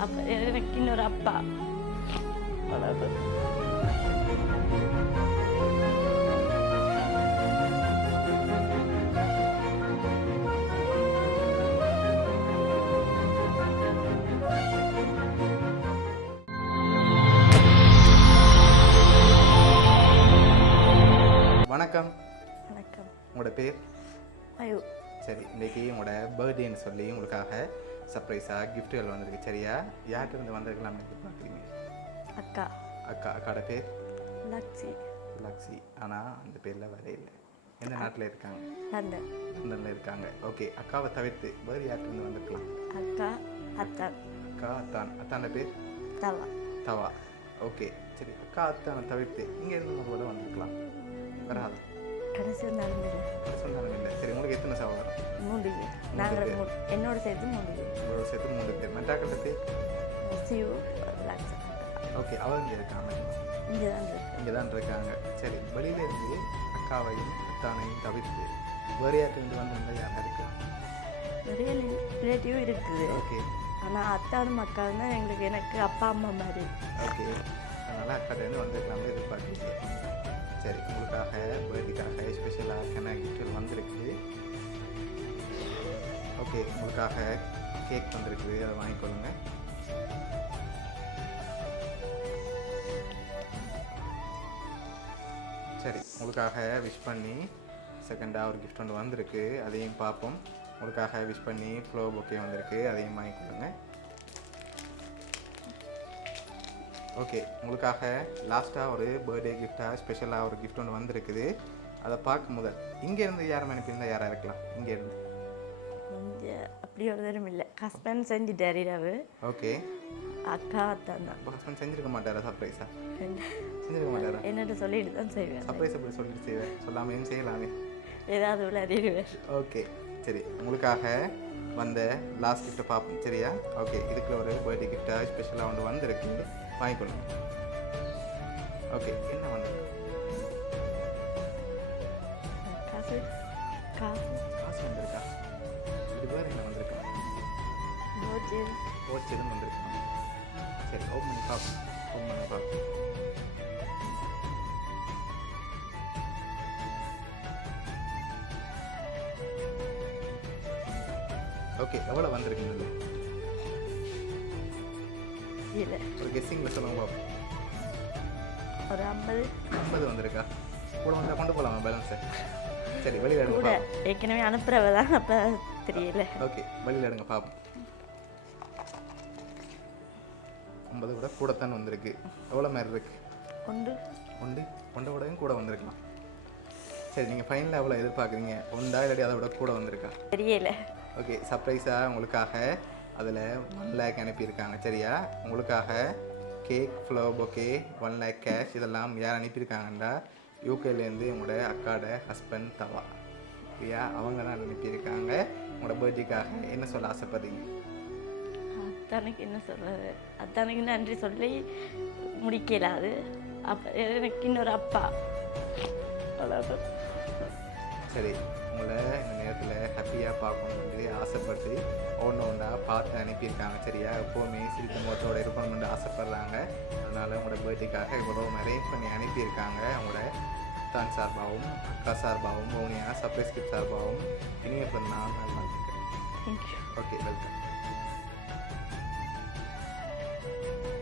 அப்போ எனக்கு இன்னொரு அப்பா. அவ்வளவு. வணக்கம். வணக்கம். உங்களோட பேர்? ஐயோ. சரி, இன்றைக்கி உங்களோட பர்த்டேன்னு சொல்லி உங்களுக்காக சர்ப்ரைஸாக கிஃப்ட்டுகள் வந்திருக்கு. சரியா? யார்கிட்ட இருந்து வந்திருக்கலாம்னு எதிர்பார்க்குறீங்க? அக்கா. அக்காவோட பேர்? லக்ஸி. ஆனால் அந்த பேரில் வரே இல்லை. எந்த நாட்டில் இருக்காங்க? லண்டனில் இருக்காங்க. ஓகே, அக்காவை தவிர்த்து வேறு யார்கிட்ட இருந்து வந்திருக்கலாம்? அத்தான பேர்? தவா. ஓகே, சரி. அக்கா அத்தானை தவிர்த்து இங்கே இருந்து உங்களோட வந்திருக்கலாம். வராது. கடைசி வந்தாலும் இல்லை. சரி, உங்களுக்கு எத்தனை சகோதரம்? 3 பேர். நாங்கள் என்னோட சேர்த்து 3 பேர். உங்களோட சேர்த்து 3 பேர். மெட்டாக்கிட்ட பேர்? ஓகே, அவங்க இங்கே இருக்காங்க. இங்கே தான் இருக்காங்க. சரி, வெளியில இருந்து அக்காவையும் அத்தானையும் தவிர்த்து வேறு யார்கிட்ட வந்திருந்தா யாரா இருக்கலாம்? நிறைய ரிலேட்டிவ் இருக்குது. ஓகே. ஆனால் அத்தானும் அக்காவும் தான் எனக்கு அப்பா அம்மா மாதிரி. ஓகே, அதனால் அக்காட்டேருந்து வந்திருக்கலாம்னு எதிர்பார்க்குறீங்க. சரி, உங்களுக்காக பர்த்டேக்காக ஸ்பெஷலாக கெனா கிஃப்ட்கள் வந்திருக்கு. ஓகே, உங்களுக்காக கேக் வந்திருக்கு, அதை வாங்கிக்கொள்ளுங்க. சரி, உங்களுக்காக விஷ் பண்ணி செகண்டாக ஒரு கிஃப்ட் ஒன்று வந்திருக்கு, அதையும் பார்ப்போம். உங்களுக்காக விஷ் பண்ணி ஃப்ளோ பொக்கே வந்திருக்கு, அதையும் வாங்கிக்கொள்ளுங்க. ஓகே, உங்களுக்காக லாஸ்ட்டாக ஒரு பர்த்டே கிஃப்டாக ஸ்பெஷலாக ஒரு கிஃப்ட் ஒன்று வந்திருக்குது. அதை பார்க்கும் முதல் இங்கேருந்து யாரும் அனுப்பியிருந்தால் யாராக இருக்கலாம்? இங்கேருந்து அப்படி ஒரு தரம் இல்லை. ஹஸ்பண்ட் செஞ்சுட்டாரு இரவு. ஓகே. அக்கா தான் தான். ஹஸ்பண்ட் செஞ்சிருக்க மாட்டாரா? சர்ப்ரைஸா செஞ்சிருக்க மாட்டாரா? என்னட்டு சொல்லிட்டு தான் செய்வேன். சர்ப்ரைஸ் அப்படி சொல்லிட்டு செய்வேன், சொல்லாமையும் செய்யலாமே. ஏதாவது விளையாடிடுவேன். ஓகே, சரி. உங்களுக்காக வந்த லாஸ்ட் கிஃப்ட்டை பார்ப்போம். சரியா? ஓகே, இதுக்கு ஒரு பர்த்டே கிஃப்டாக ஸ்பெஷலாக ஒன்று வந்திருக்கு, வாங்கிக்கொள்ளுங்க. ஓகே, என்ன வந்திருக்கு? காசு வந்திருக்கா? இது வேறு என்ன வந்திருக்கா? ஓச்சதும் வந்திருக்கா? சரி, ஓப்பன் பண்ணி பார்ப்போம். ஓகே, எவ்வளோ வந்திருக்குங்க? இல்லை, ஒரு கெஸ்ஸிங்கில் சொல்லுங்க பார்ப்போம். ஒரு 50 வந்திருக்கா? கூட வந்தால் கொண்டு போகலாமா பேலன்ஸை? சரி, வெளியில் எடுங்க பார்ப்போம். ஏற்கனவே அனுப்புகிறவ தான், அப்போ தெரியல. ஓகே, வெளியில் எடுங்க பார்ப்போம். 50 கூட கூடத்தான் வந்திருக்கு. எவ்வளோ மாதிரி இருக்கு? ஒன்றை விடவும் கூட வந்திருக்கலாம். சரி, நீங்கள் ஃபைனலாக எவ்வளோ எதிர்பார்க்குறீங்க? ஒன்றா இல்லாட்டி அதை விட கூட வந்திருக்கா? தெரியல. ஓகே, சர்ப்ரைஸாக உங்களுக்காக அதில் 1 லேக் அனுப்பியிருக்காங்க. சரியா? உங்களுக்காக cake, flower bouquet, 1 lakh cash, இதெல்லாம் யார் அனுப்பியிருக்காங்கண்டா யூகேலேருந்து உங்களோட அக்காட ஹஸ்பண்ட் தவா. சரியா? அவங்க தான் அனுப்பியிருக்காங்க. உங்களோட பர்த்டேக்காக என்ன சொல்ல ஆசைப்படுறீங்க? அத்தானுக்கு என்ன சொல்கிறது? அத்தானுக்கு நன்றி சொல்லி முடிக்கலாது. அப்போ எனக்கு இன்னொரு அப்பா. அவ்வளோ. சரி, உங்களை இந்த நேரத்தில் ஹாப்பியாக பார்க்கணுன்னு ஆசைப்பட்டு ஒன்றா பார்த்து அனுப்பியிருக்காங்க. சரியா? எப்போவுமே சிரித்த முகத்தோடு இருக்கணும்னு ஆசைப்பட்றாங்க. அதனால் உங்களோட பர்த்டேக்காக இவ்வளோ அரேஞ்ச் பண்ணி அனுப்பியிருக்காங்க. அவங்களோட அத்தான் சார்பாகவும் அக்கா சார்பாகவும் மௌனியா சர்ப்ரைஸ் கிஃப்ட் சார்பாகவும் இனிய பிறந்தநாள் நல்வாழ்த்துக்கள். தேங்க்யூ. Okay, welcome.